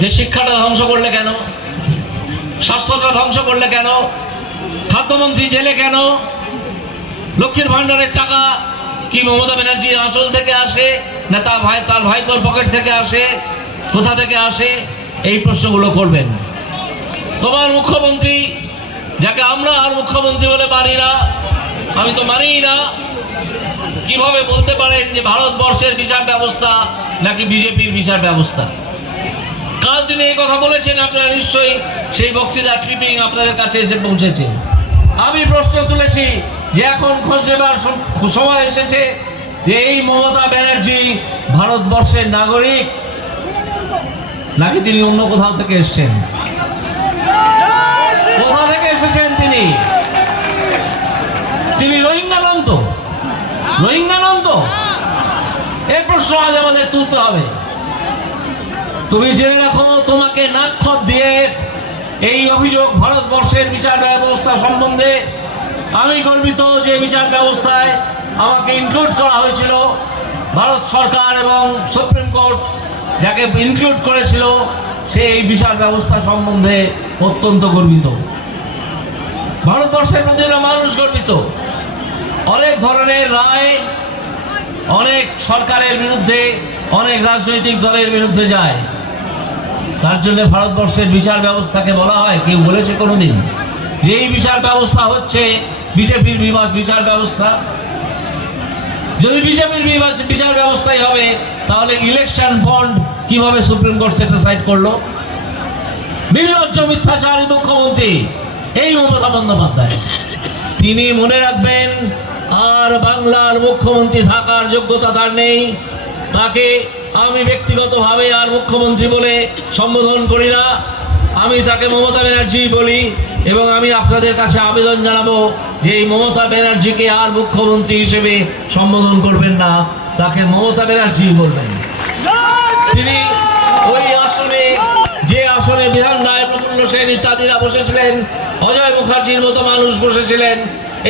যে শিক্ষাটা ধ্বংস করলে কেন? স্বাস্থ্যটা ধ্বংস করলে কেন? খাদ্যমন্ত্রী জেলে কেন? লক্ষ্মীর ভাণ্ডারের টাকা কি মমতা ব্যানার্জির আঁচল থেকে আসে, না তার ভাই তার ভাইপোর পকেট থেকে আসে, কোথা থেকে আসে? এই প্রশ্নগুলো করবেন। তোমার মুখ্যমন্ত্রী, যাকে আমরা আর মুখ্যমন্ত্রী বলে মানি না, আমি তো মানিই না, কীভাবে বলতে পারেন যে ভারতবর্ষের বিচার ব্যবস্থা নাকি বিজেপির বিচার ব্যবস্থা? কাল তিনি এই কথা বলেছেন, আপনারা নিশ্চয়ই সেই বক্তৃতা ক্লিপিং আপনাদের কাছে এসে পৌঁছেছে। আমি প্রশ্ন তুলেছি যে এখন খোঁজ নেবার সম- সময় এসেছে যে এই মমতা ব্যানার্জি ভারতবর্ষের নাগরিক নাকি তিনি অন্য কোথাও থেকে এসছেন? কোথা থেকে এসেছেন তিনি? তিনি রোহিঙ্গা নন তো রোহিঙ্গা নন তো এই প্রশ্ন আজ আমাদের তুলতে হবে। তুমি জেনে রাখো, তোমাকে নাক্ষর দিয়ে এই অভিযোগ ভারতবর্ষের বিচার ব্যবস্থা সম্বন্ধে আমি গর্বিত যে বিচার ব্যবস্থায় আমাকে ইনক্লুড করা হয়েছিল। ভারত সরকার এবং সুপ্রিম কোর্ট যাকে ইনক্লুড করেছিল, সে এই বিচার ব্যবস্থা সম্বন্ধে অত্যন্ত গর্বিত। ভারতবর্ষের প্রতিটা মানুষ গর্বিত। অনেক ধরনের রায় অনেক সরকারের বিরুদ্ধে, অনেক রাজনৈতিক দলের বিরুদ্ধে যায়। তার জন্য ভারতবর্ষের বিচার ব্যবস্থাকে বলা হয়, কেউ বলেছে কোনোদিন? যে এই বিচার ব্যবস্থা হচ্ছে, বিজেপির বিচার ব্যবস্থা। যদি বিজেপির বিচার ব্যবস্থাই হবে, তাহলে ইলেকশন বন্ড কীভাবে সুপ্রিম কোর্ট সেটিসাইড করল? নির্লজ্জ মিথ্যাচারী মুখ্যমন্ত্রী, এই মমতা বন্দ্যোপাধ্যায়। তিনি মনে রাখবেন, আর বাংলার মুখ্যমন্ত্রী থাকার যোগ্যতা তার নেই। তাকে আমি ব্যক্তিগতভাবে আর মুখ্যমন্ত্রী বলে সম্বোধন করি না। আমি তাকে মমতা ব্যানার্জি বলি এবং আমি আপনাদের কাছে আবেদন জানাব যে এই মমতা ব্যানার্জিকে আর মুখ্যমন্ত্রী হিসেবে সম্বোধন করবেন না, তাকে মমতা ব্যানার্জি বলবেন। তিনি ওই আসনে, যে আসনে বিধান রায় প্রফুল্ল সেন ইত্যাদিরা বসেছিলেন, অজয় মুখার্জির মতো মানুষ বসেছিলেন,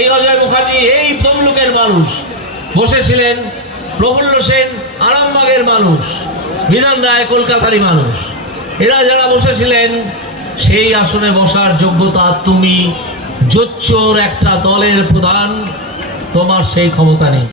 এই অজয় মুখার্জি এই তমলুকের মানুষ বসেছিলেন। প্রফুল্ল সেন আরামবাগের মানুষ বিধান রায় কলকাতারই মানুষ। এরা যারা বসেছিলেন, সেই আসনে বসার যোগ্যতা তুমি, জোচ্চোর একটা দলের প্রধান, তোমার সেই ক্ষমতা নেই।